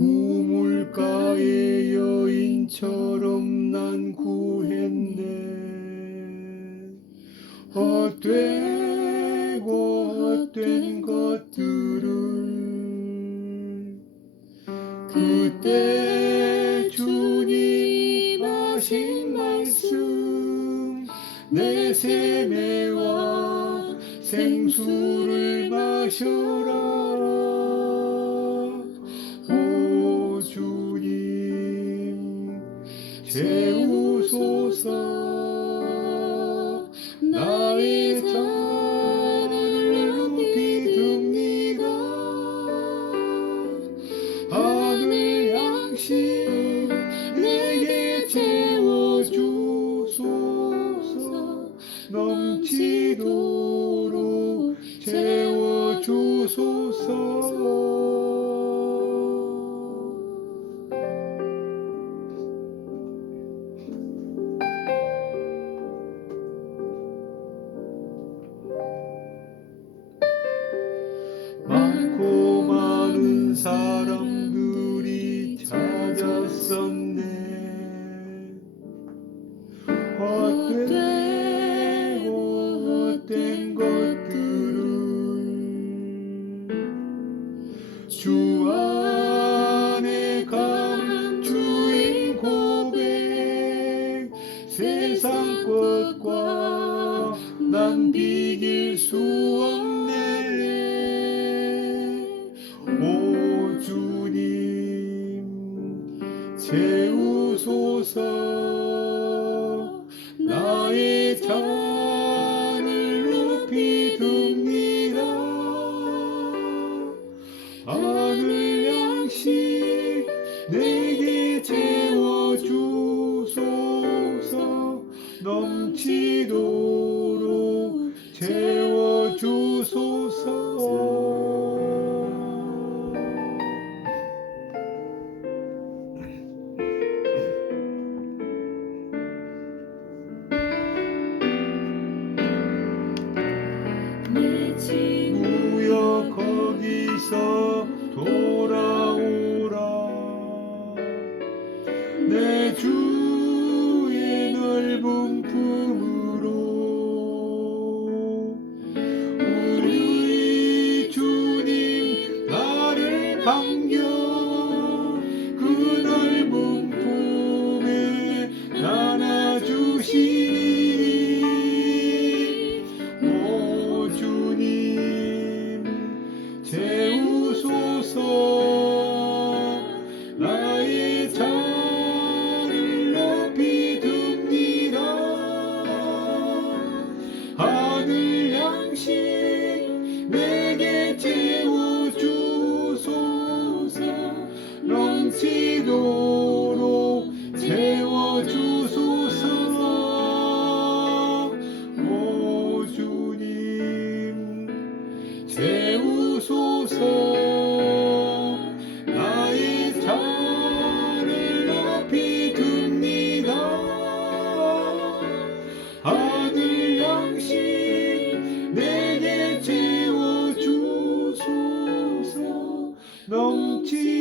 우물가의 여인처럼 난 구했네. 헛되고 헛된 것들을 그때 주님 하신 말씀 내 세매와 생수를 마셔라 채우소서. 나의 잔을 높이 듭니다. 하늘 양식 내게 채워주소서. 넘치도록 채워주소서 헛된 것들을 주 안에 간 주인 고백. 세상 것과 난 비길 수 없네. 오 주님 채우소서 넘치도록 채워주소서. 내 무여 거기서 돌아오라. 내 주의 넓은 품으 하늘 양식 내게 채워주소서. 넘치